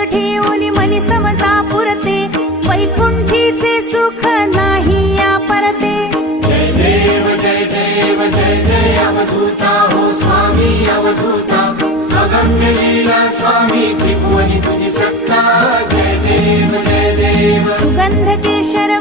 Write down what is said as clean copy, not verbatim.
एक ठेवली मनी समजा पुरते वैकुंठीचे सुख नाही या परते जय देव जय देव जय जय अवधूता हो स्वामी अवधूता अगम्य लीला स्वामी त्रिभुवनी तुझी सत्ता जय देव जय देव सुगंध केशर